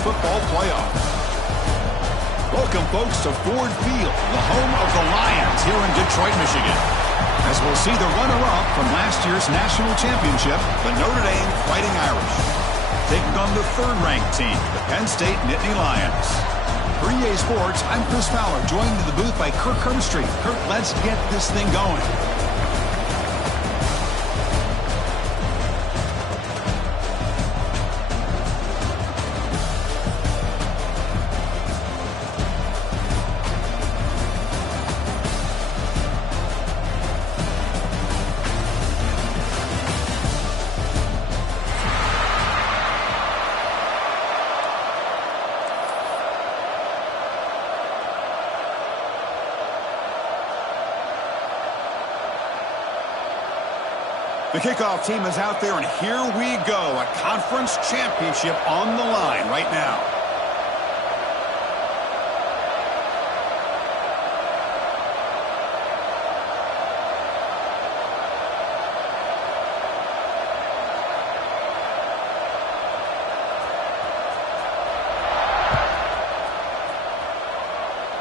football playoff. Welcome, folks, to Ford Field, the home of the Lions here in Detroit, Michigan. As we'll see the runner-up from last year's national championship, the Notre Dame Fighting Irish, taking on the third-ranked team, the Penn State Nittany Lions. For EA Sports, I'm Chris Fowler, joined in the booth by Kirk Herbstreit. Kirk, let's get this thing going. The kickoff team is out there, and here we go. A conference championship on the line right now.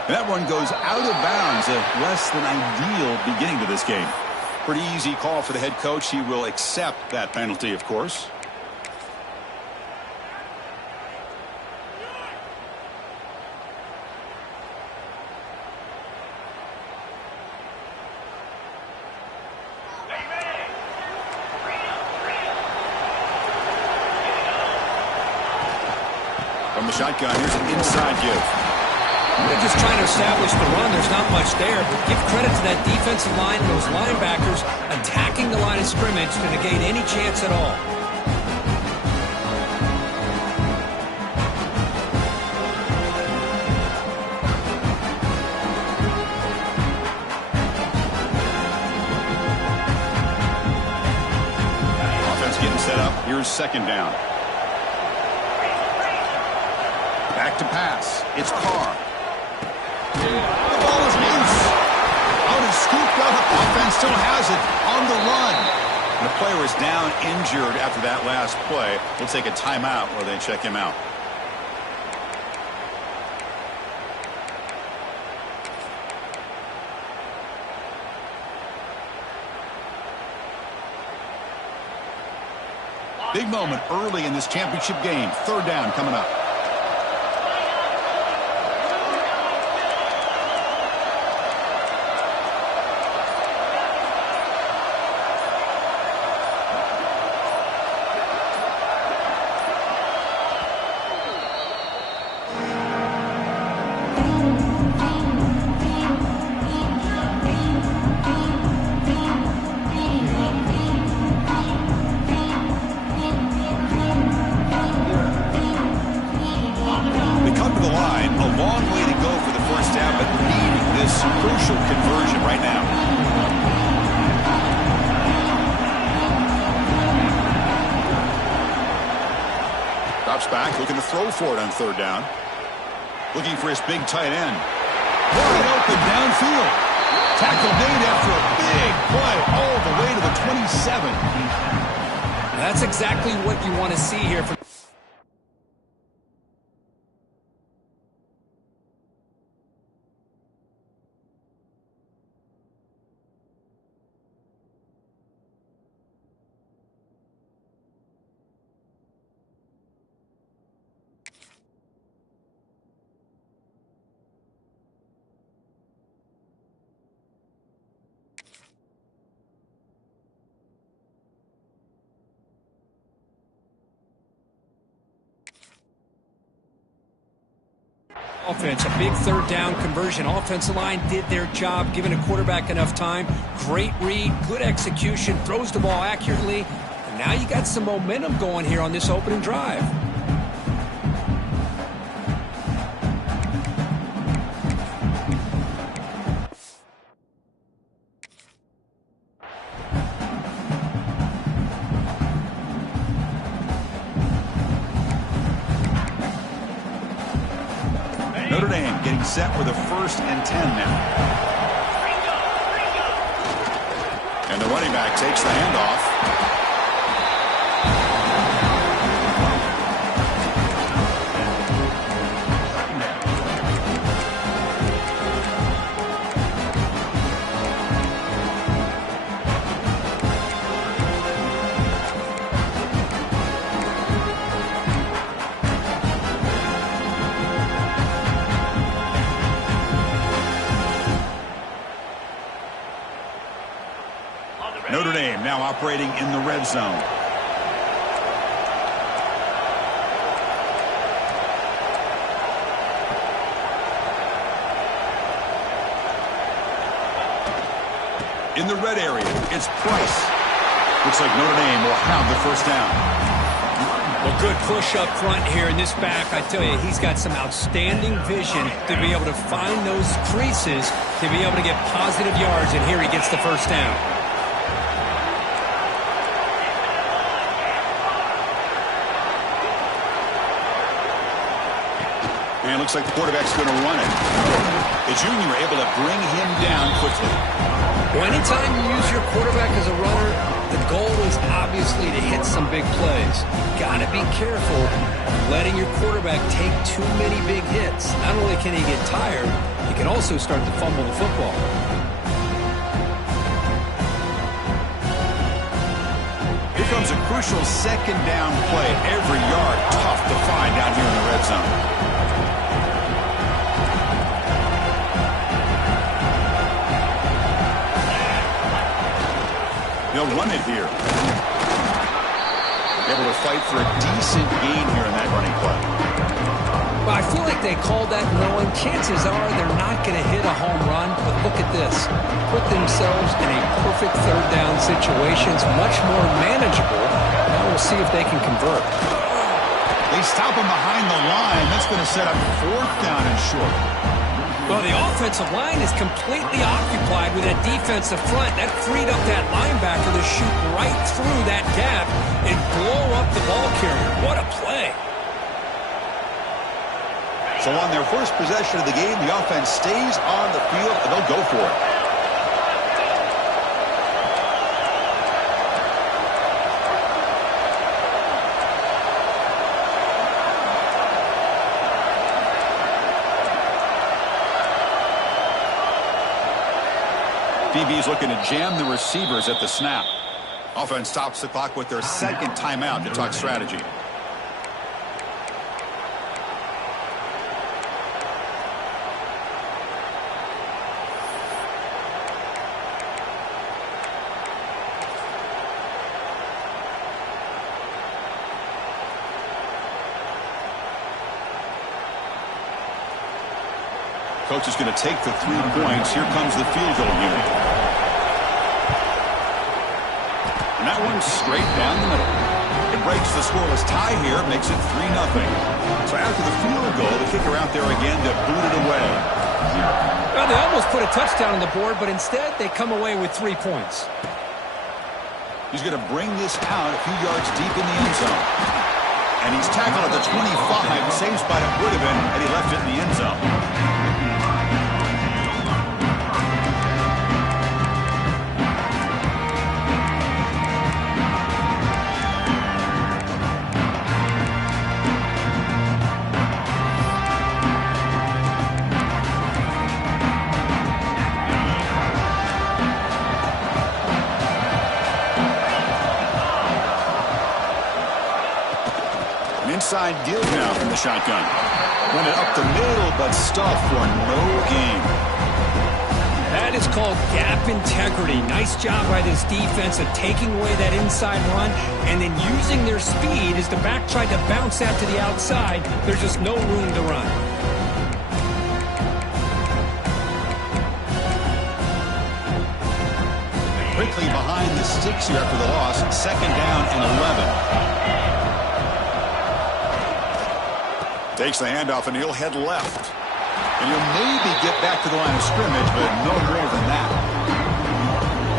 And that one goes out of bounds. A less than ideal beginning to this game. Pretty easy call for the head coach. He will accept that penalty, of course. From the shotgun, here's an inside give. They're just trying to establish the run. There's not much there, but give credit to that defensive line and those linebackers attacking the line of scrimmage to negate any chance at all. Offense getting set up. Here's second down. Back to pass. It's Carr. The ball is loose. Out and scooped up. Offense still has it on the run. The player is down injured after that last play. We'll take a timeout while they check him out. Big moment early in this championship game. Third down coming up. Back, looking to throw for it on third down. Looking for his big tight end. Wide open downfield. Tackle made after a big play all the way to the 27. That's exactly what you want to see here from offense. A big third down conversion. Offensive line did their job, giving a quarterback enough time. Great read, good execution, throws the ball accurately. And now you got some momentum going here on this opening drive. Notre Dame getting set with a 1st and 10 now. And the running back takes the handoff. now operating in the red zone. In the red area, it's Price. Looks like Notre Dame will have the first down. Well, good push up front here in this back. I tell you, he's got some outstanding vision to be able to find those creases, to be able to get positive yards, and here he gets the first down. And it looks like the quarterback's going to run it. The junior able to bring him down quickly. Well, anytime you use your quarterback as a runner, the goal is obviously to hit some big plays. Got to be careful letting your quarterback take too many big hits. Not only can he get tired, he can also start to fumble the football. Here comes a crucial second down play. Every yard tough to find down here in the red zone. They'll run it here. Able to fight for a decent gain here in that running play. Well, I feel like they called that knowing chances are they're not going to hit a home run, but look at this. Put themselves in a perfect third down situation. It's much more manageable. Now we'll see if they can convert. They stop him behind the line. That's going to set up fourth down and short. Well, the offensive line is completely occupied with that defensive front. That freed up that linebacker to shoot right through that gap and blow up the ball carrier. What a play. So on their first possession of the game, the offense stays on the field, and they'll go for it. DB's looking to jam the receivers at the snap. Offense stops the clock with their second timeout to talk strategy. Coach is going to take the 3 points. Here comes the field goal unit. And that one's straight down the middle. It breaks the scoreless tie here, makes it 3-0. So after the field goal, the kicker out there again to boot it away. Well, they almost put a touchdown on the board, but instead they come away with 3 points. He's going to bring this out a few yards deep in the end zone. And he's tackled at the 25. Same spot it would have been had he left it in the end zone. Inside deal now from the shotgun. Run it up the middle, but stuffed for no gain. That is called gap integrity. Nice job by this defense of taking away that inside run and then using their speed as the back tried to bounce that to the outside. There's just no room to run. Quickly behind the sticks here after the loss. Second down and 11. Takes the handoff, and he'll head left. And he'll maybe get back to the line of scrimmage, but no more than that.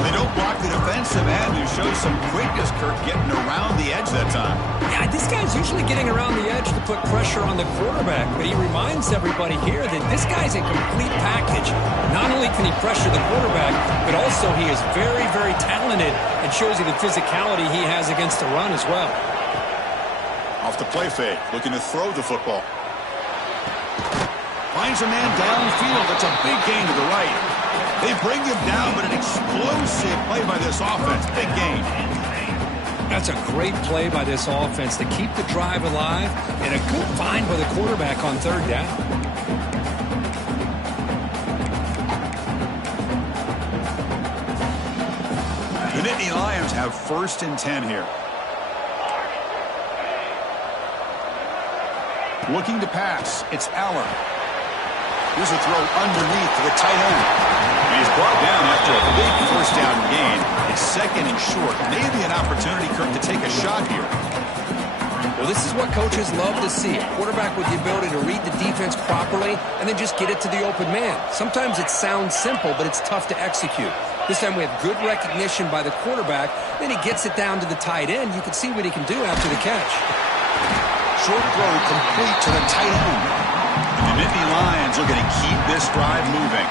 They don't block the defensive end, who shows some quickness, Kirk, getting around the edge that time. Yeah, this guy's usually getting around the edge to put pressure on the quarterback, but he reminds everybody here that this guy's a complete package. Not only can he pressure the quarterback, but also he is very, very talented and shows you the physicality he has against the run as well. Off the play fake, looking to throw the football. Finds a man downfield. It's a big gain to the right. They bring him down, but an explosive play by this offense. Big gain. That's a great play by this offense to keep the drive alive, and a good find by the quarterback on third down. Nittany Lions have 1st and 10 here. Looking to pass. It's Allen. Here's a throw underneath to the tight end. And he's brought down after a big 1st down gain. It's 2nd and short. Maybe an opportunity, Kirk, to take a shot here. Well, this is what coaches love to see. A quarterback with the ability to read the defense properly and then just get it to the open man. Sometimes it sounds simple, but it's tough to execute. This time we have good recognition by the quarterback. Then he gets it down to the tight end. You can see what he can do after the catch. Short throw complete to the tight end. And the Nittany Lions are going to keep this drive moving.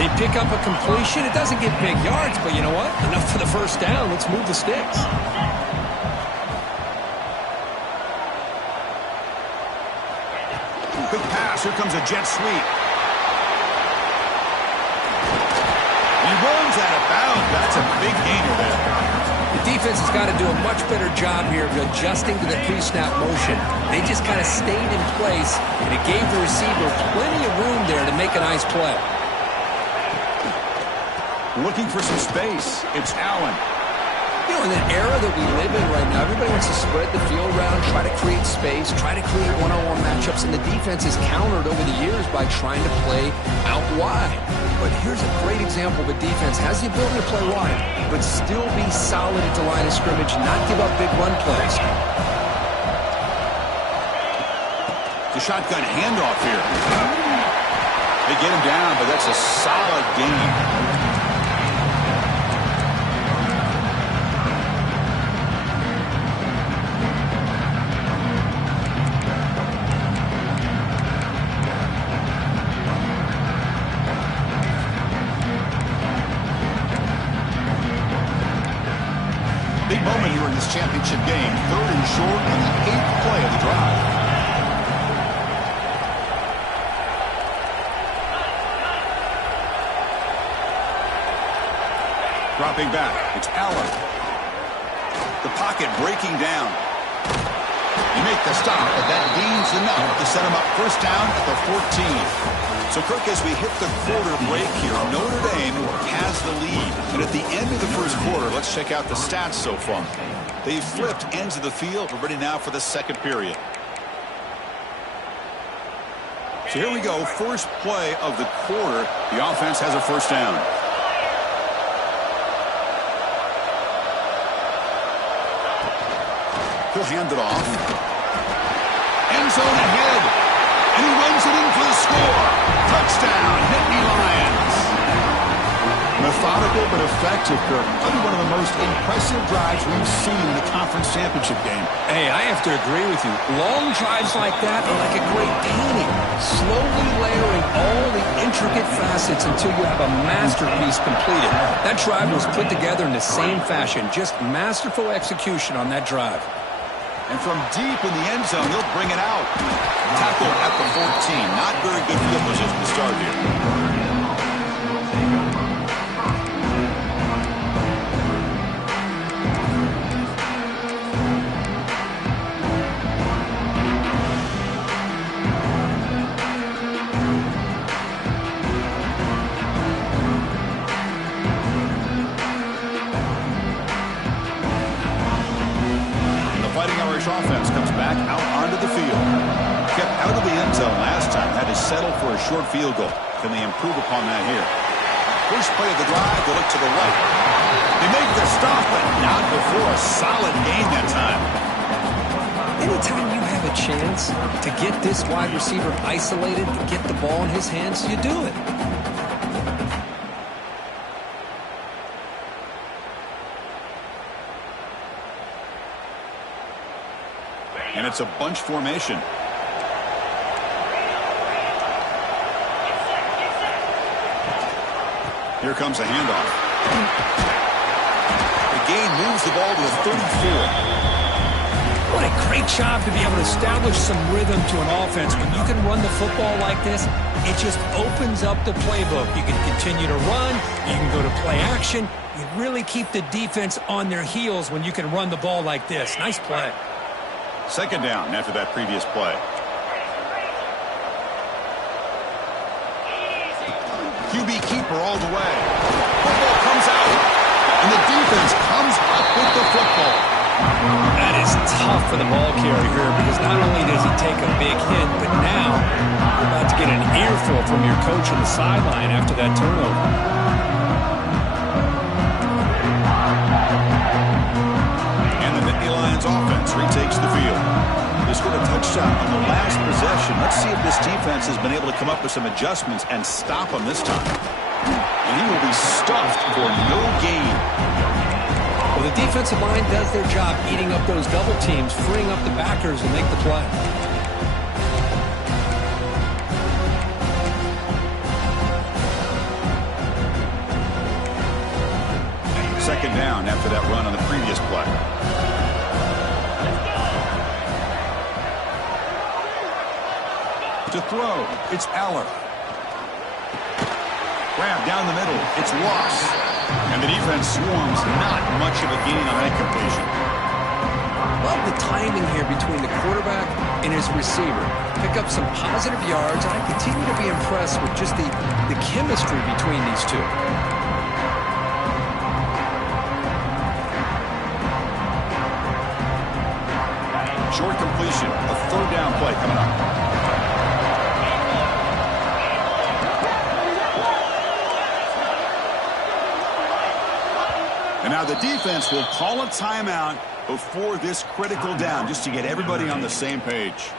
They pick up a completion. It doesn't get big yards, but you know what? Enough for the 1st down. Let's move the sticks. Quick pass. Here comes a jet sweep. He runs out of bounds. That's a big gainer there. The defense has got to do a much better job here of adjusting to the pre-snap motion. They just kind of stayed in place, and it gave the receiver plenty of room there to make a nice play. Looking for some space. It's Allen. You know, in the era that we live in right now, everybody wants to spread the field around, try to create space, try to create one-on-one matchups, and the defense is countered over the years by trying to play out wide. But here's a great example of a defense has the ability to play wide, but still be solid at the line of scrimmage, not give up big run plays. The shotgun handoff here. They get him down, but that's a solid gain. Big moment here in this championship game. 3rd and short on the 8th play of the drive. Dropping back. It's Allen. The pocket breaking down. You make the stop, but that gains enough to set him up 1st down at the 14. So, Kirk, as we hit the quarter break here, Notre Dame has the lead. And at the end of the 1st quarter, let's check out the stats so far. They've flipped ends of the field. We're ready now for the 2nd period. So here we go. 1st play of the quarter. The offense has a 1st down. He'll hand it off. End zone ahead. And he runs it in for the score. Touchdown, Nittany Lions. Methodical but effective, Kirk. Probably one of the most impressive drives we've seen in the conference championship game. Hey, I have to agree with you. Long drives like that are like a great painting. Slowly layering all the intricate facets until you have a masterpiece completed. That drive was put together in the same fashion. Just masterful execution on that drive. And from deep in the end zone, he'll bring it out. Tackle at the 14. Not very good field position to start here. Offense comes back out onto the field. Kept out of the end zone last time. Had to settle for a short field goal. Can they improve upon that here? 1st play of the drive. They look to the right. They make the stop, but not before a solid gain that time. Anytime you have a chance to get this wide receiver isolated and get the ball in his hands, you do it. And it's a bunch formation. Here comes a handoff. The gain moves the ball to the 34. What a great job to be able to establish some rhythm to an offense. When you can run the football like this, it just opens up the playbook. You can continue to run. You can go to play action. You really keep the defense on their heels when you can run the ball like this. Nice play. 2nd down after that previous play. QB keeper all the way. Football comes out. And And the defense comes up with the football. That is tough for the ball carrier here because not only does he take a big hit, but now you're about to get an earful from your coach on the sideline after that turnover. And the Nittany Lions offense retakes the field. They scored a touchdown on the last possession. Let's see if this defense has been able to come up with some adjustments and stop them this time. And he will be stuffed for no gain. Well, the defensive line does their job eating up those double teams, freeing up the backers and make the play. Second down after that run on the previous play. To throw, it's Aller. Grab down the middle, it's lost. And the defense swarms, not much of a gain on that completion. Love the timing here between the quarterback and his receiver. Pick up some positive yards, and I continue to be impressed with just the chemistry between these two. Short completion, a third down play coming up. And now the defense will call a timeout before this critical down, just to get everybody on the same page.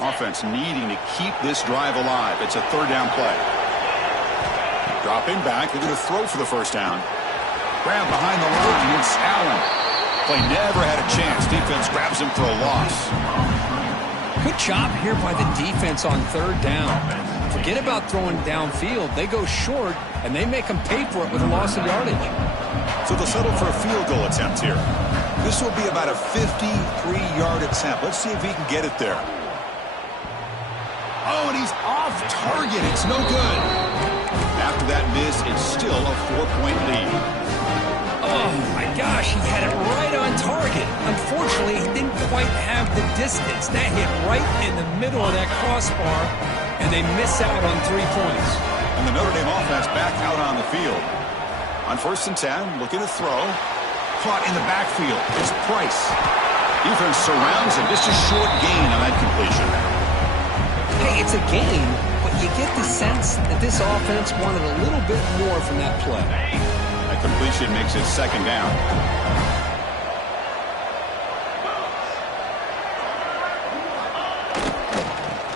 Offense needing to keep this drive alive. It's a third down play. Dropping back, they're going to throw for the first down. Grab behind the line, it's Allen. Play never had a chance. Defense grabs him for a loss. Good job here by the defense on third down. Forget about throwing downfield. They go short, and they make them pay for it with a loss of yardage. So they'll settle for a field goal attempt here. This will be about a 53-yard attempt. Let's see if he can get it there. Oh, and he's off target. It's no good. After that miss, it's still a 4-point lead. Oh, my gosh, he had it right on target. Unfortunately, he didn't quite have the distance. That hit right in the middle of that crossbar, and they miss out on 3 points. And the Notre Dame offense back out on the field. On 1st and 10, looking to throw. Caught in the backfield. It's Price. Defense surrounds him. Just a short gain on that completion. Hey, it's a gain, but you get the sense that this offense wanted a little bit more from that play. That completion makes it second down.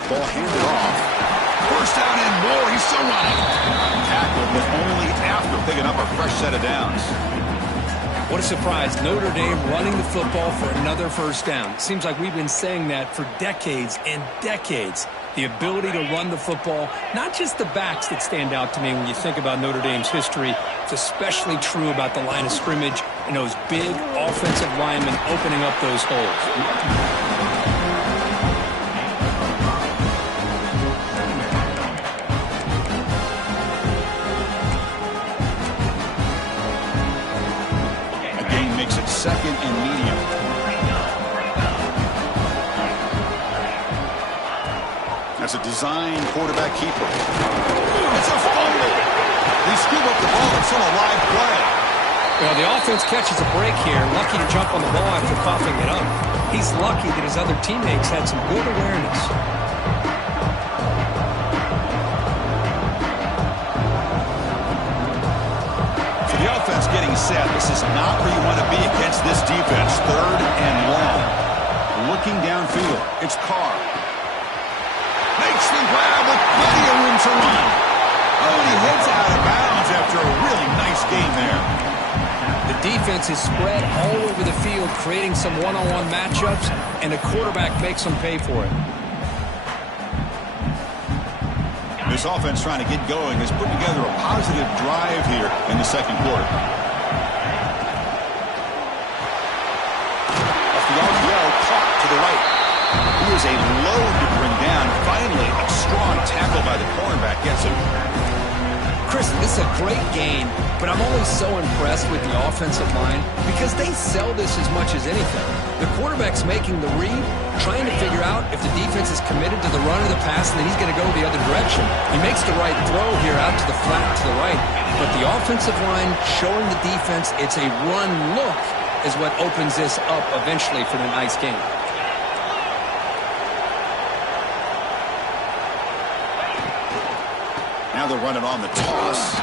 Ball handed off. First down and more. He's still running. Tackled, but only after picking up a fresh set of downs. What a surprise. Notre Dame running the football for another first down. Seems like we've been saying that for decades and decades. The ability to run the football, not just the backs that stand out to me when you think about Notre Dame's history. It's especially true about the line of scrimmage and those big offensive linemen opening up those holes. Second and medium. That's a design quarterback keeper. It's a fumble. They scoop up the ball. It's on a live play. Well, the offense catches a break here. Lucky to jump on the ball after coughing it up. He's lucky that his other teammates had some good awareness. The offense getting set. This is not where you want to be against this defense. Third and long. Looking downfield. It's Carr. Makes the grab with plenty of room to run. Oh, and he heads out of bounds after a really nice game there. The defense is spread all over the field, creating some one-on-one matchups, and the quarterback makes them pay for it. This offense trying to get going has put together a positive drive here in the second quarter. Off the RPO, caught to the right. He is a load to bring down. Finally, a strong tackle by the cornerback gets him. Chris, this is a great game, but I'm always so impressed with the offensive line because they sell this as much as anything. The quarterback's making the read, trying to figure out if the defense is committed to the run or the pass, and then he's going to go the other direction. He makes the right throw here out to the flat to the right, but the offensive line showing the defense it's a run look is what opens this up eventually for the nice game. Now they're running on the toss.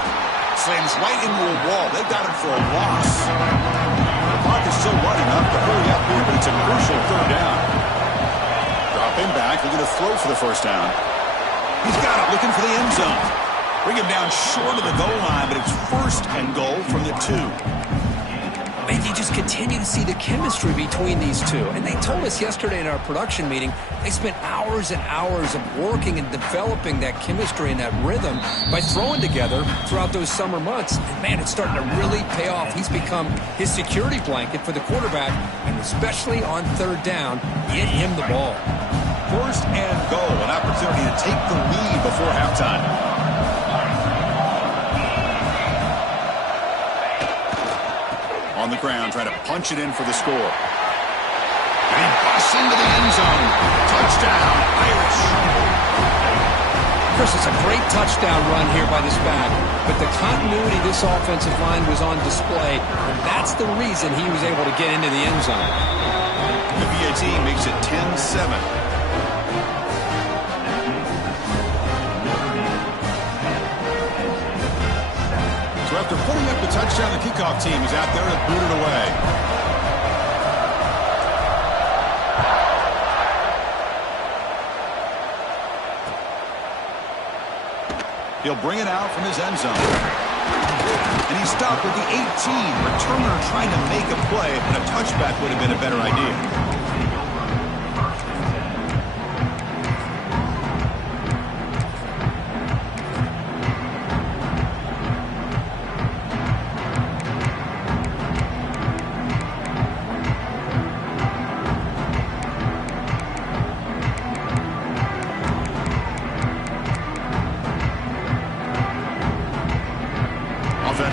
Slams right into a wall. They've got him for a loss. The clock is still running up to hurry up here, but it's a crucial third down. Dropping back, looking to throw for the first down. He's got it, looking for the end zone. Bring him down short of the goal line, but it's first and goal from the 2. And you just continue to see the chemistry between these two. And they told us yesterday in our production meeting, they spent hours and hours of working and developing that chemistry and that rhythm by throwing together throughout those summer months. And, man, it's starting to really pay off. He's become his security blanket for the quarterback, and especially on third down, get him the ball. First and goal, an opportunity to take the lead before halftime. On the ground, trying to punch it in for the score. And he busts into the end zone. Touchdown, Irish. Chris, it's a great touchdown run here by this back, but the continuity of this offensive line was on display, and that's the reason he was able to get into the end zone. The VAT makes it 10-7. So after putting up the touchdown, the kickoff team is out there to boot it away. He'll bring it out from his end zone. And he's stopped at the 18. Returner trying to make a play, and a touchback would have been a better idea.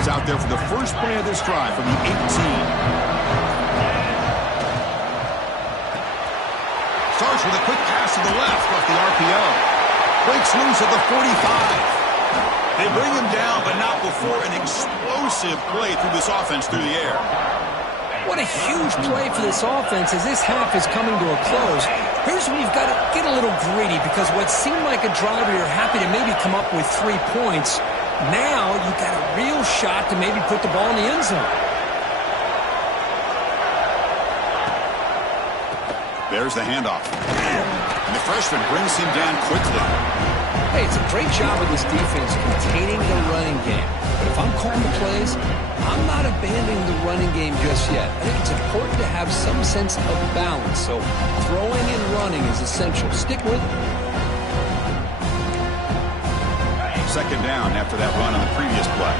Out there for the first play of this drive from the 18. Starts with a quick pass to the left off the RPO. Breaks loose at the 45. They bring him down, but not before an explosive play through this offense through the air. What a huge play for this offense as this half is coming to a close. Here's when you've got to get a little greedy because what seemed like a drive where you're happy to maybe come up with 3 points, now you've got a real shot to maybe put the ball in the end zone. There's the handoff. And the freshman brings him down quickly. Hey, it's a great job of this defense containing the running game. But if I'm calling the plays, I'm not abandoning the running game just yet. I think it's important to have some sense of balance. So throwing and running is essential. Stick with it. Second down after that run on the previous play.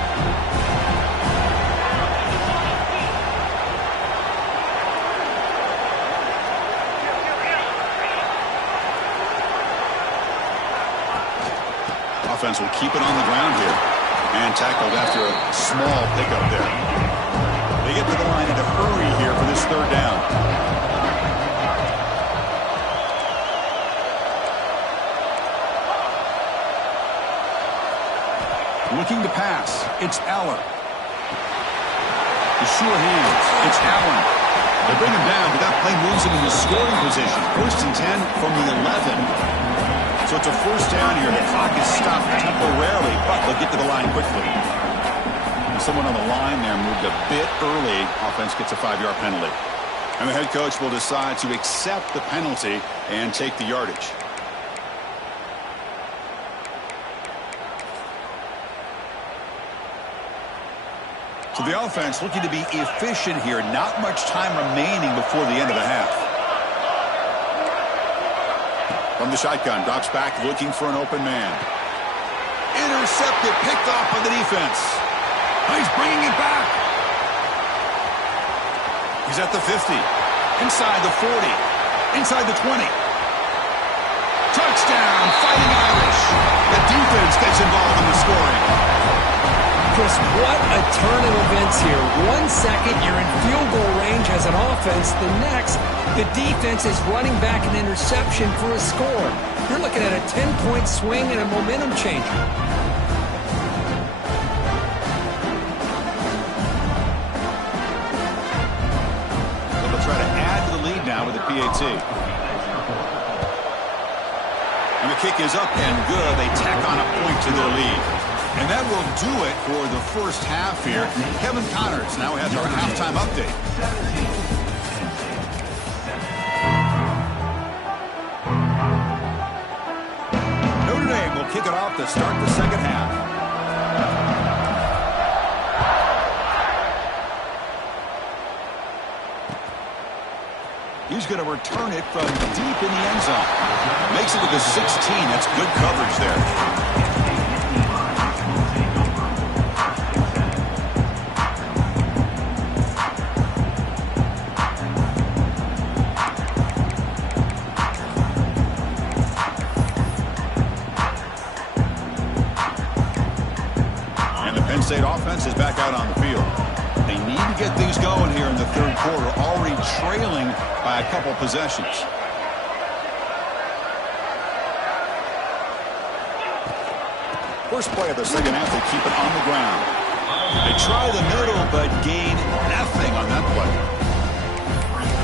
Offense will keep it on the ground here. And tackled after a small pickup there. They get to the line in a hurry here for this third down. Looking to pass. It's Allen. The sure hands. It's Allen. They bring him down, but that play moves him into scoring position. First and 10 from the 11. So it's a first down here. The clock is stopped temporarily, but they'll get to the line quickly. And someone on the line there moved a bit early. Offense gets a 5-yard penalty. And the head coach will decide to accept the penalty and take the yardage. So the offense looking to be efficient here. Not much time remaining before the end of the half. From the shotgun, drops back looking for an open man. Intercepted, picked off by the defense. He's bringing it back. He's at the 50. Inside the 40. Inside the 20. Touchdown, Fighting Irish. The defense gets involved in the scoring. Chris, what a turn of events here. 1 second, you're in field goal range as an offense. The next, the defense is running back an interception for a score. You're looking at a 10-point swing and a momentum changer. They'll try to add to the lead now with the PAT. And the kick is up and good. They tack on a point to their lead. And that will do it for the first half here. Kevin Connors now has our halftime update. Notre Dame will kick it off to start the second half. He's going to return it from deep in the end zone. Makes it to the 16. That's good coverage there. State offense is back out on the field. They need to get things going here in the third quarter, already trailing by a couple possessions. First play of the second half, they keep it on the ground. They try the middle, but gain nothing on that play.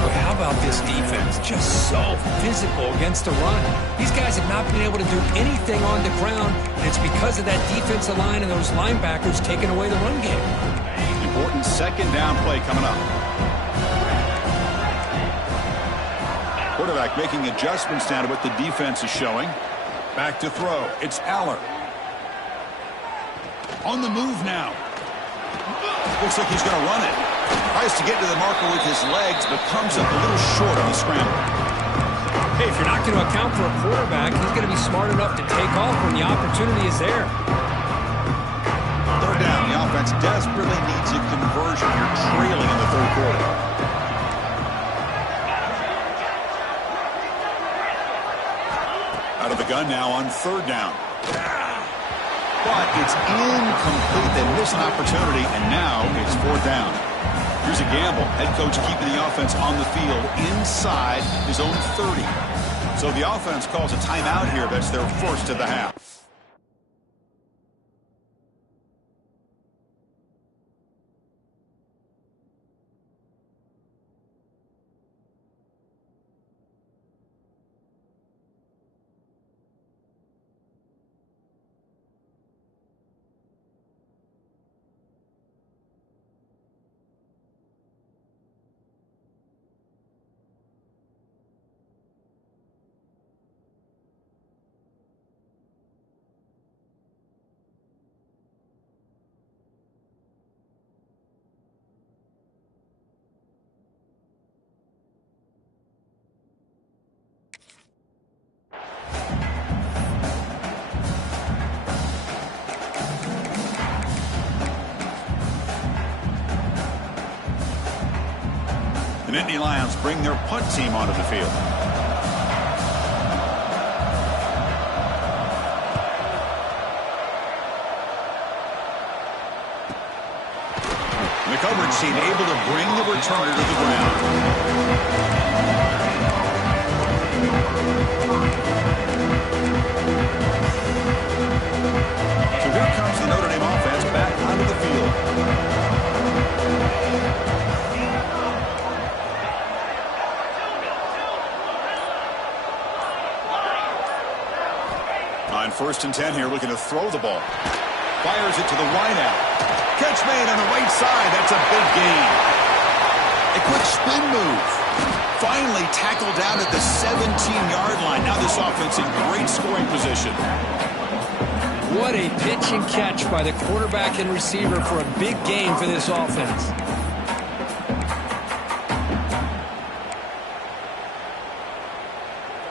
How about this defense? Just so physical against the run. These guys have not been able to do anything on the ground, and it's because of that defensive line and those linebackers taking away the run game. Important second down play coming up. Quarterback making adjustments down to what the defense is showing. Back to throw. It's Aller. On the move now. Looks like he's going to run it. Tries to get to the marker with his legs, but comes up a little short on the scramble. Hey, if you're not going to account for a quarterback, he's going to be smart enough to take off when the opportunity is there. Third down. The offense desperately needs a conversion. You're trailing in the third quarter. Out of the gun now on third down. But it's incomplete. They miss an opportunity, and now it's fourth down. Here's a gamble. Head coach keeping the offense on the field inside his own 30. So the offense calls a timeout here. That's their first of the half. The Nittany Lions bring their punt team onto the field. The coverage team able to bring the returner to the ground. So here comes the Notre Dame offense back onto the field. On first and 10 here, looking to throw the ball. Fires it to the wideout. Catch made on the right side. That's a big gain. A quick spin move. Finally tackled down at the 17-yard line. Now this offense in great scoring position. What a pitch and catch by the quarterback and receiver for a big gain for this offense.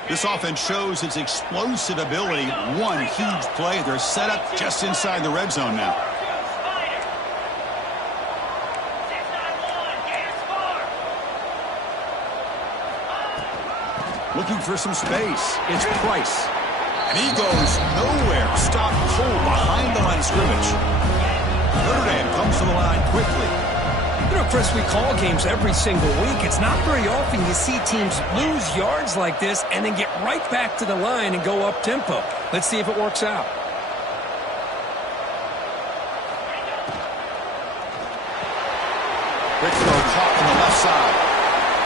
This offense shows its explosive ability. One huge play. They're set up just inside the red zone now. Looking for some space. It's Price. And he goes nowhere. Stopped cold behind the line of scrimmage. Notre Dame comes to the line quickly. You know, Chris, we call games every single week. It's not very often you see teams lose yards like this and then get right back to the line and go up tempo. Let's see if it works out. Quick throw caught on the left side.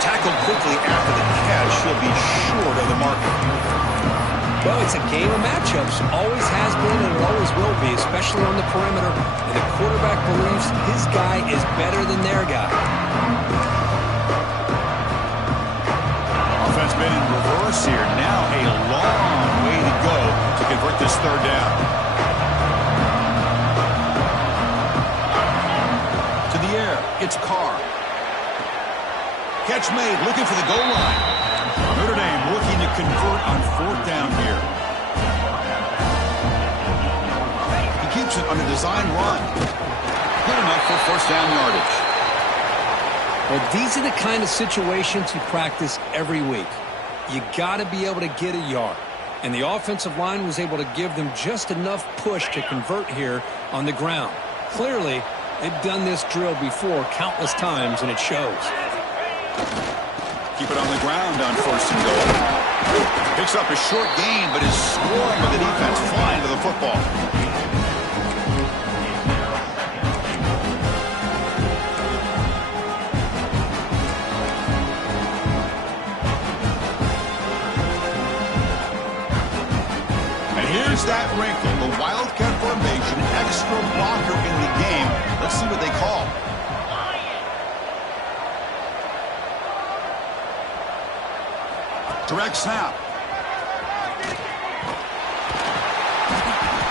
Tackled quickly after the catch. She'll be short of the marker. Well, it's a game of matchups. Always has been and it always will be, especially on the perimeter. And the quarterback believes his guy is better than their guy. Offense been in reverse here. Now a long way to go to convert this third down. To the air, it's Carr. Catch made, looking for the goal line. Notre Dame looking to convert on fourth down here. He keeps it on a design run. Good enough for first down yardage. Well, these are the kind of situations you practice every week. You got to be able to get a yard. And the offensive line was able to give them just enough push to convert here on the ground. Clearly, they've done this drill before countless times, and it shows. Keep it on the ground on first and goal. Picks up a short gain, but is scoring with the defense flying to the football. And here's that wrinkle. The Wildcat formation, extra blocker in the game. Let's see what they call. Direct snap.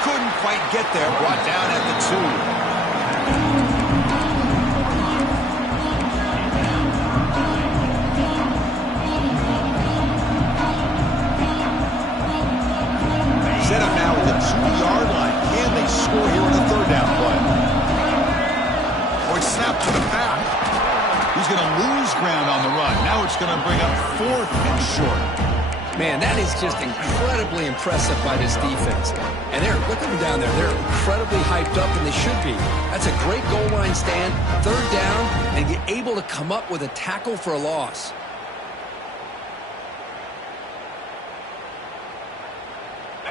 Couldn't quite get there. Brought down at the 2. Set up now with a 2-yard line. Can they score here on the third down play? Or snap to the back. He's going to lose ground on the run. Now it's going to bring up fourth and short. Man, that is just incredibly impressive by this defense. And look at them down there. They're incredibly hyped up, and they should be. That's a great goal line stand, third down, and get able to come up with a tackle for a loss.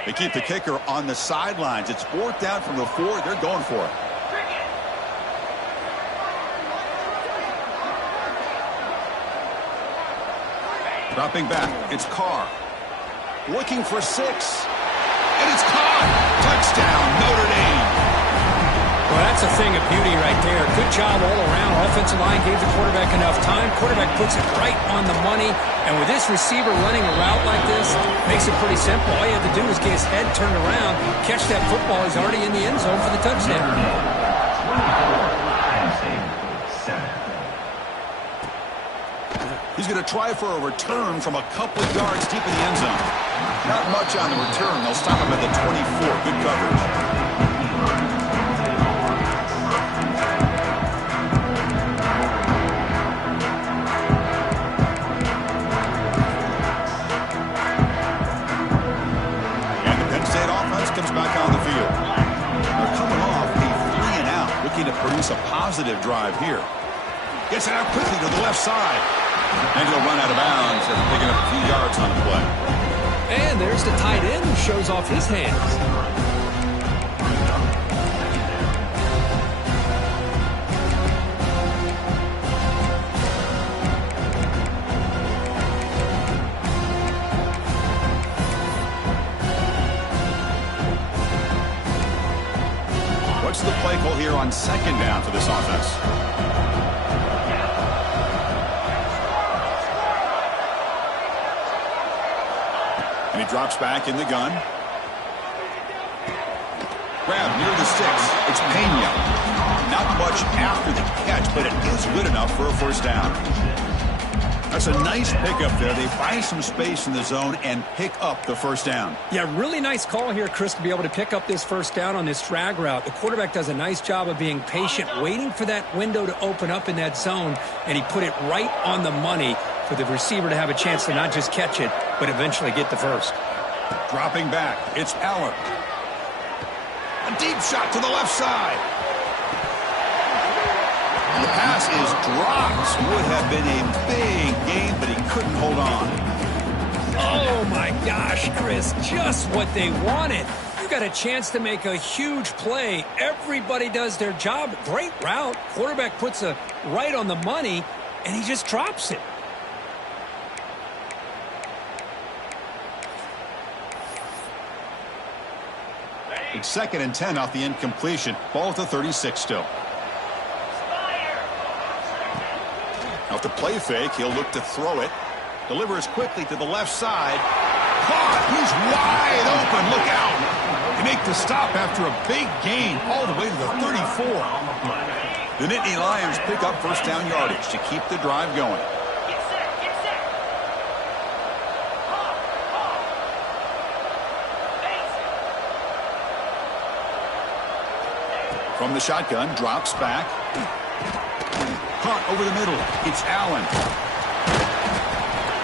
They keep the kicker on the sidelines. It's fourth down from the 4. They're going for it. Dropping back, it's Carr. Looking for 6. And it's caught. Touchdown, Notre Dame. Well, that's a thing of beauty right there. Good job all around. Offensive line gave the quarterback enough time. Quarterback puts it right on the money. And with this receiver running a route like this, makes it pretty simple. All you have to do is get his head turned around, catch that football. He's already in the end zone for the touchdown. He's going to try for a return from a couple of yards deep in the end zone. Not much on the return. They'll stop him at the 24. Good coverage. And the Penn State offense comes back on the field. They're coming off a 3-and-out, looking to produce a positive drive here. Gets it out quickly to the left side. And he'll run out of bounds after picking up a few yards on the play. And there's the tight end who shows off his hands. What's the play call here on second down for this offense? And he drops back in the gun. Grab near the 6. It's Pena. Not much after the catch, but it is good enough for a first down. That's a nice pickup there. They buy some space in the zone and pick up the first down. Yeah, really nice call here, Chris, to be able to pick up this first down on this drag route. The quarterback does a nice job of being patient, waiting for that window to open up in that zone, and he put it right on the money for the receiver to have a chance to not just catch it, but eventually get the first. Dropping back, it's Allen. A deep shot to the left side. And the pass is dropped. Would have been a big game, but he couldn't hold on. Oh, my gosh, Chris, just what they wanted. You got a chance to make a huge play. Everybody does their job. Great route. Quarterback puts it right on the money, and he just drops it. It's 2nd and 10 off the incompletion. Ball at the 36 still. Off the play fake, he'll look to throw it. Delivers quickly to the left side. Caught! He's wide open. Look out! They make the stop after a big gain all the way to the 34. The Nittany Lions pick up first down yardage to keep the drive going. From the shotgun, drops back. Caught over the middle. It's Allen.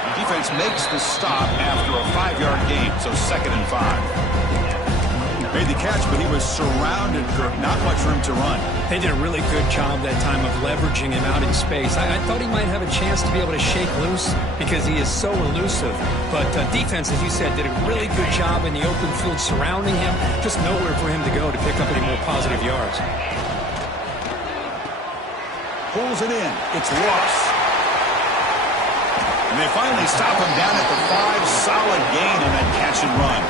The defense makes the stop after a 5-yard gain, so 2nd and 5. Made the catch, but he was surrounded, Kirk. Not much room to run. They did a really good job that time of leveraging him out in space. I thought he might have a chance to be able to shake loose because he is so elusive. But defense, as you said, did a really good job in the open field surrounding him. Just nowhere for him to go to pick up any more positive yards. Pulls it in. It's Ross. And they finally stop him down at the 5. Solid gain on that catch and run.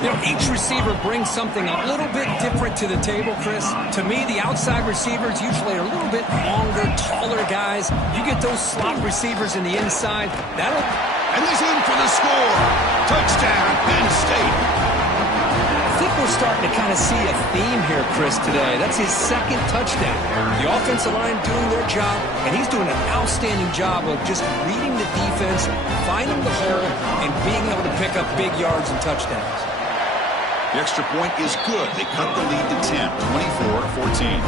You know, each receiver brings something a little bit different to the table, Chris. To me, the outside receivers usually are a little bit longer, taller guys. You get those slot receivers in the inside. And he's in for the score. Touchdown, Penn State. I think we're starting to kind of see a theme here, Chris, today. That's his 2nd touchdown. The offensive line doing their job, and he's doing an outstanding job of just reading the defense, finding the hole, and being able to pick up big yards and touchdowns. The extra point is good. They cut the lead to 10, 24-14.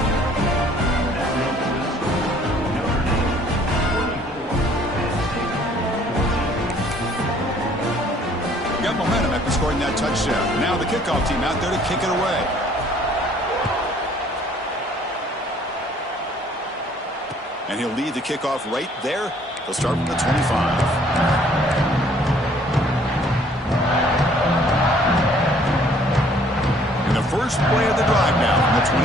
Got momentum after scoring that touchdown. Now the kickoff team out there to kick it away. And he'll lead the kickoff right there. They'll start from the 25. First play of the drive now from the 25.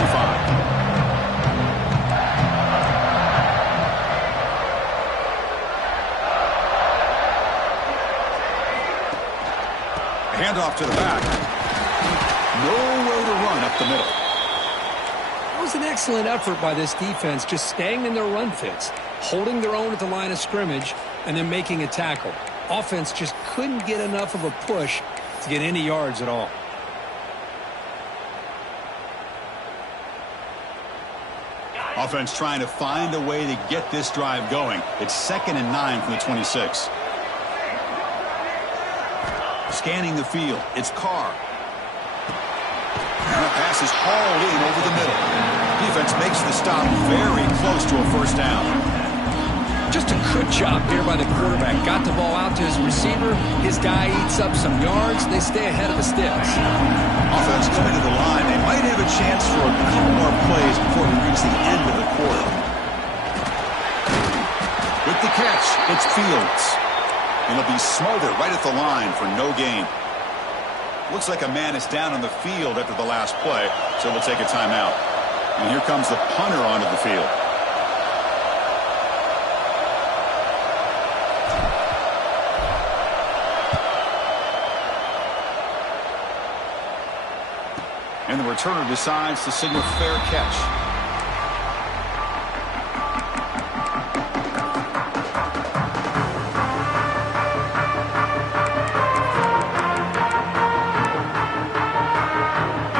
Handoff to the back. Nowhere to run up the middle. It was an excellent effort by this defense, just staying in their run fits, holding their own at the line of scrimmage, and then making a tackle. Offense just couldn't get enough of a push to get any yards at all. Offense trying to find a way to get this drive going. It's 2nd and 9 from the 26. Scanning the field. It's Carr. And the pass is hauled in over the middle. Defense makes the stop very close to a first down. Just a good job here by the quarterback. Got the ball out to his receiver. His guy eats up some yards. They stay ahead of the sticks. Offense coming to the line. They might have a chance for a couple more plays before we reach the end of the quarter. With the catch, it's Fields. And he'll be smothered right at the line for no gain. Looks like a man is down on the field after the last play, so they'll take a timeout. And here comes the punter onto the field. And the returner decides to signal fair catch.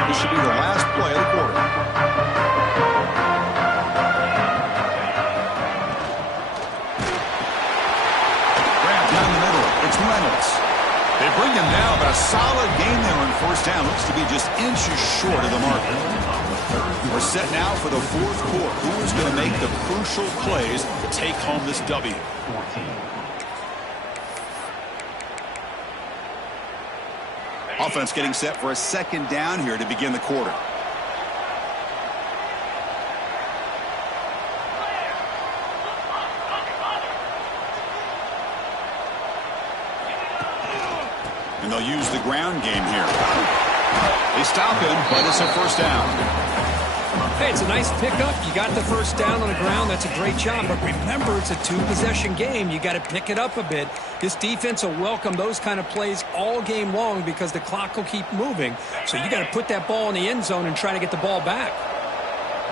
This should be the last play of the quarter. Grab down the middle. It's Reynolds. They bring him down, but a solid game there on first down. Looks to be just inches short of the mark. We're set now for the fourth quarter. Who's going to make the crucial plays to take home this W? Offense getting set for a second down here to begin the quarter. And they'll use the ground game here. They stop him, but it's a first down. Hey, it's a nice pickup. You got the first down on the ground. That's a great job. But remember, it's a two-possession game. You got to pick it up a bit. This defense will welcome those kind of plays all game long because the clock will keep moving. So you got to put that ball in the end zone and try to get the ball back.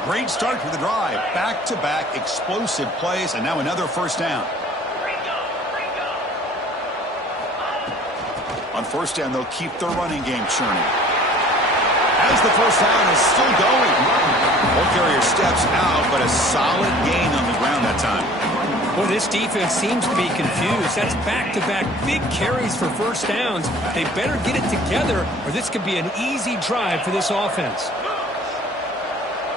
Great start to the drive. Back-to-back explosive plays, and now another first down. On first down, they'll keep their running game churning. As the first down is still going. Ball carrier steps out, but a solid gain on the ground that time. Well, this defense seems to be confused. That's back-to-back big carries for first downs. They better get it together, or this could be an easy drive for this offense.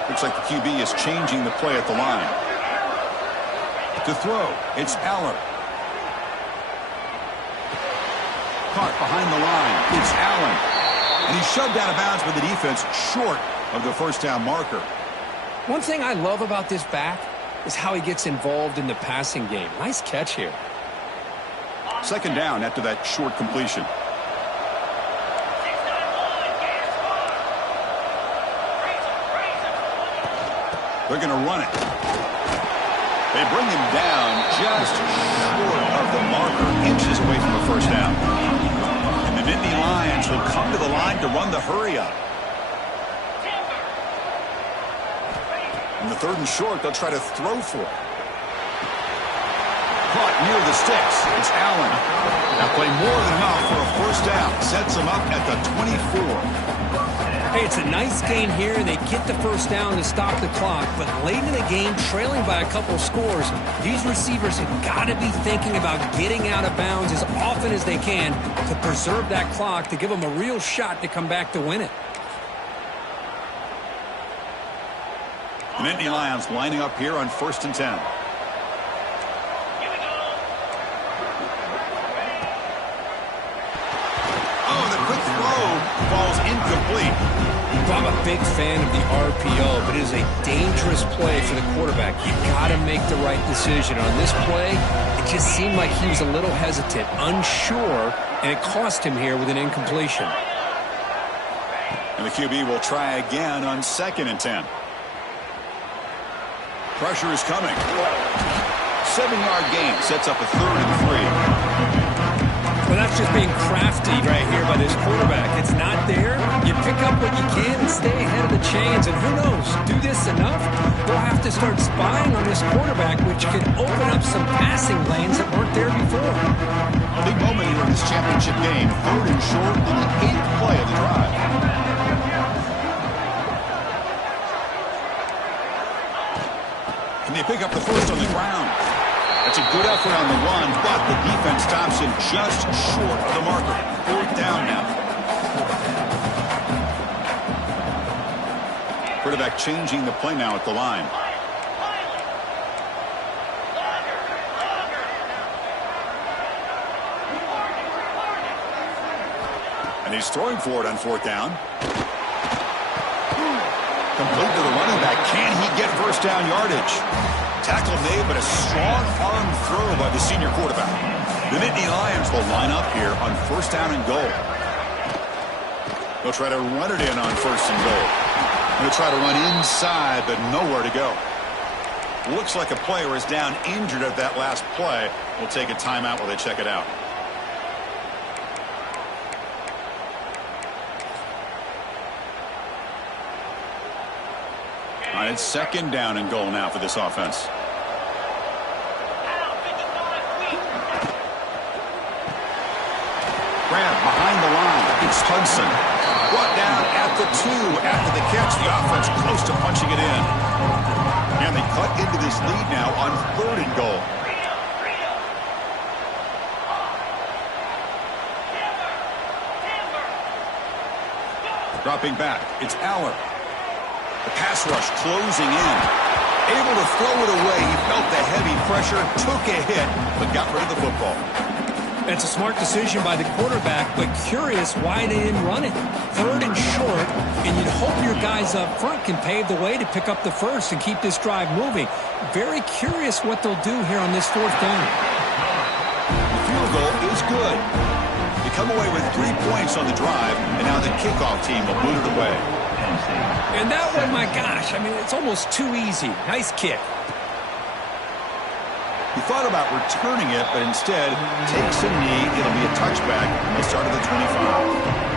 Looks like the QB is changing the play at the line. To throw, it's Aller. Caught behind the line, it's Allen. And he's shoved out of bounds with the defense short of the first down marker. One thing I love about this back is how he gets involved in the passing game. Nice catch here. Second down after that short completion. They're going to run it. They bring him down just short of the marker, inches away from the first down. And the Nittany Lions will come to the line to run the hurry-up. In the third and short, they'll try to throw for it. Caught near the sticks. It's Allen. That play more than enough for a first down. Sets them up at the 24. Hey, it's a nice gain here. They get the first down to stop the clock, but late in the game, trailing by a couple scores, these receivers have got to be thinking about getting out of bounds as often as they can to preserve that clock, to give them a real shot to come back to win it. The Nittany Lions lining up here on 1st and 10. Oh, the quick throw falls incomplete. I'm a big fan of the RPO, but it is a dangerous play for the quarterback. You got to make the right decision. On this play, it just seemed like he was a little hesitant, unsure, and it cost him here with an incompletion. And the QB will try again on 2nd and 10. Pressure is coming. 7-yard gain sets up a 3rd and 3. Well, that's just being crafty right here by this quarterback. It's not there. You pick up what you can and stay ahead of the chains. And who knows, do this enough, they'll have to start spying on this quarterback, which can open up some passing lanes that weren't there before. A big moment here in this championship game. 3rd and short on the 8th play of the drive. And they pick up the first on the ground. That's a good effort on the run, but the defense stops him just short of the marker. 4th down now. Quarterback changing the play now at the line. And he's throwing for it on 4th down. Complete to the running back. Can he get first down yardage? Tackle made, but a strong arm throw by the senior quarterback. The Nittany Lions will line up here on 1st down and goal. They'll try to run it in on 1st and goal. They'll try to run inside, but nowhere to go. Looks like a player is down injured at that last play. We'll take a timeout while they check it out. All right, it's 2nd down and goal now for this offense. Grab behind the line. It's Hudson. Brought down at the 2 after the catch. The offense close to punching it in. And they cut into this lead now on 3rd and goal. Dropping back. It's Aller. The pass rush closing in. Able to throw it away. He felt the heavy pressure, took a hit, but got rid of the football. That's a smart decision by the quarterback, but curious why they didn't run it. 3rd and short, and you'd hope your guys up front can pave the way to pick up the first and keep this drive moving. Very curious what they'll do here on this 4th down. The field goal is good. You come away with 3 points on the drive, and now the kickoff team will boot it away. And that one, my gosh, I mean, it's almost too easy. Nice kick. He thought about returning it, but instead takes a knee. It'll be a touchback, and they'll start at the 25.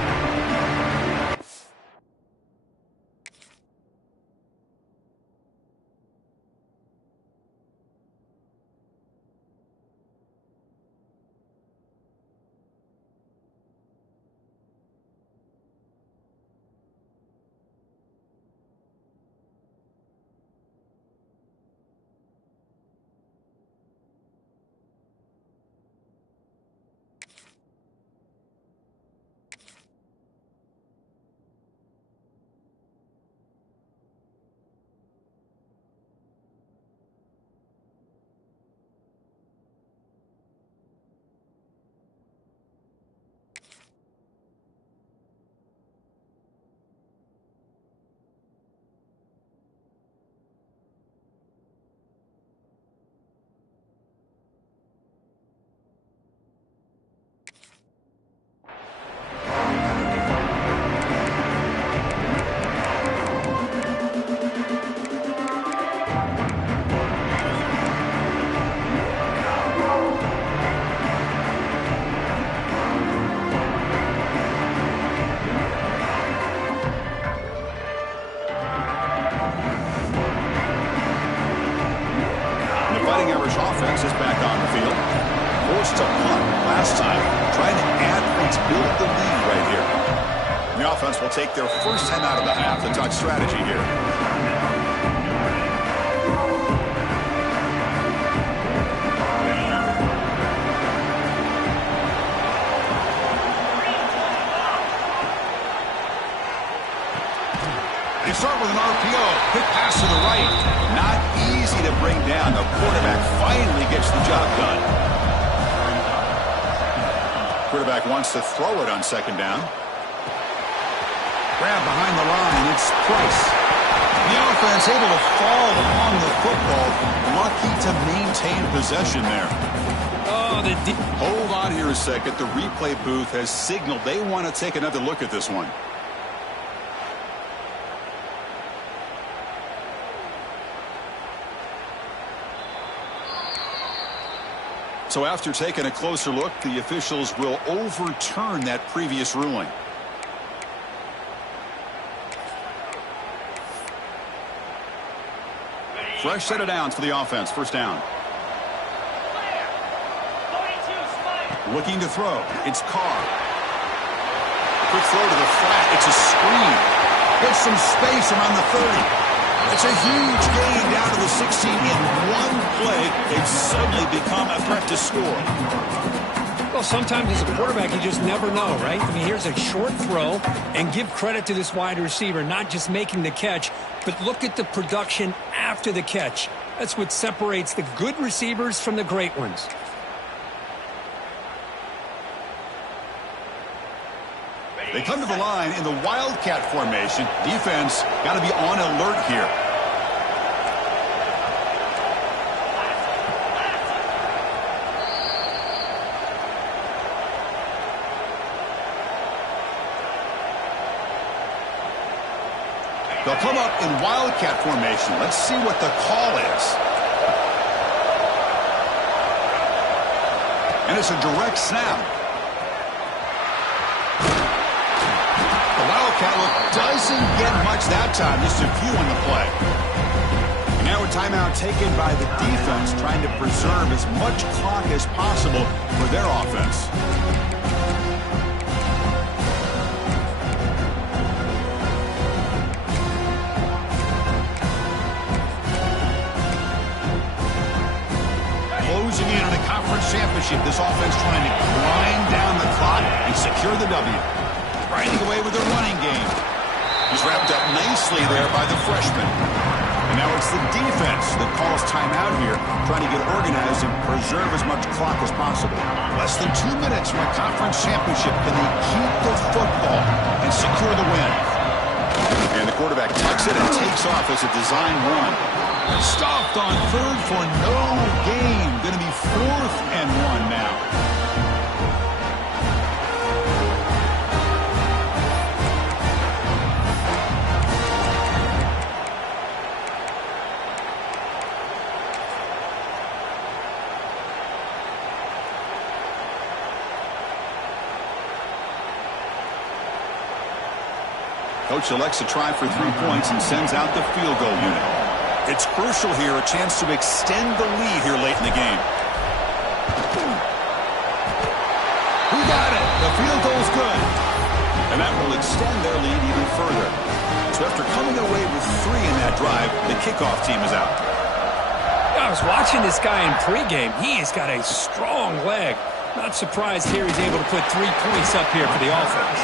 Offense is back on the field. Forced to punt last time. Trying to add points, build the lead right here. The offense will take their first time out of the half. The touch strategy here. They start with an RPO. Quick pass to the right. Not easy to bring down. The quarterback finally gets the job done. Quarterback wants to throw it on second down. Grab behind the line. It's Price. The offense able to fall along the football. Lucky to maintain possession there. Hold on here a second. The replay booth has signaled they want to take another look at this one. So after taking a closer look, the officials will overturn that previous ruling. Fresh set of downs for the offense. First down. Looking to throw. It's Carr. Quick throw to the flat. It's a screen. Gets some space around the 30. It's a huge gain down to the 16 in one play. They've suddenly become a threat to score. Well, sometimes as a quarterback, you just never know, right? I mean, here's a short throw, and give credit to this wide receiver, not just making the catch, but look at the production after the catch. That's what separates the good receivers from the great ones. They come to the line in the Wildcat formation. Defense got to be on alert here. They'll come up in Wildcat formation. Let's see what the call is. And it's a direct snap. Doesn't get much that time, just a few on the play. And now a timeout taken by the defense, trying to preserve as much clock as possible for their offense. Closing in on a conference championship, this offense trying to grind down the clock and secure the W. Riding away with their running game. He's wrapped up nicely there by the freshman. And now it's the defense that calls timeout here, trying to get organized and preserve as much clock as possible. Less than 2 minutes from a conference championship. Can they keep the football and secure the win? And the quarterback tucks it and takes off as a design run. Stopped on third for no gain. Going to be 4th and 1 now. Coach elects to try for 3 points and sends out the field goal unit. It's crucial here, a chance to extend the lead here late in the game. He got it. The field goal's good. And that will extend their lead even further. So after coming away with 3 in that drive, the kickoff team is out. I was watching this guy in pregame. He has got a strong leg. Not surprised here he's able to put 3 points up here for the offense.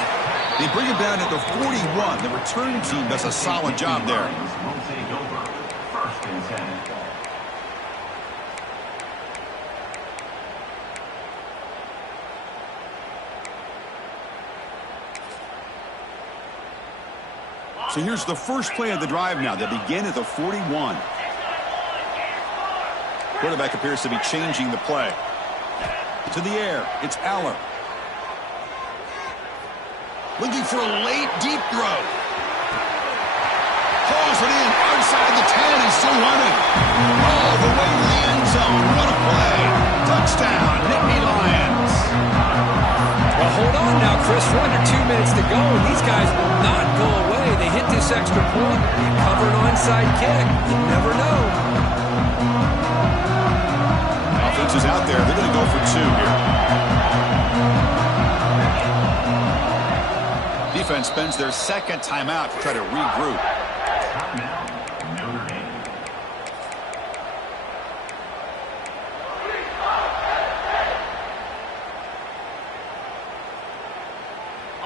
They bring him down at the 41. The return team does a solid job there. So here's the first play of the drive now. They begin at the 41. Quarterback appears to be changing the play. To the air, it's Aller. Looking for a late, deep throw. Pulls it in, outside the 10, and still running. All the way to the end zone. What a play. Touchdown, Nittany Lions. Well, hold on now, Chris. We're under 2 minutes to go, and these guys will not go away. They hit this extra point, cover an onside kick. You never know. Offense is out there. They're going to go for 2 here. Defense spends their second timeout to try to regroup.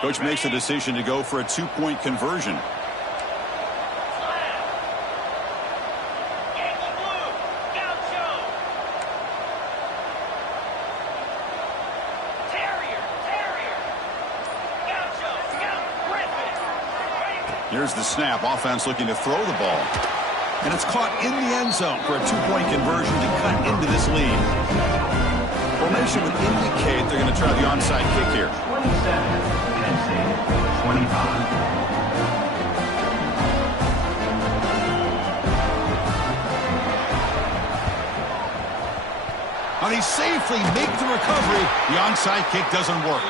Coach makes the decision to go for a 2-point conversion. Here's the snap. Offense looking to throw the ball. And it's caught in the end zone for a 2-point conversion to cut into this lead. Formation would indicate they're going to try the onside kick here. 25. And he safely makes the recovery. The onside kick doesn't work.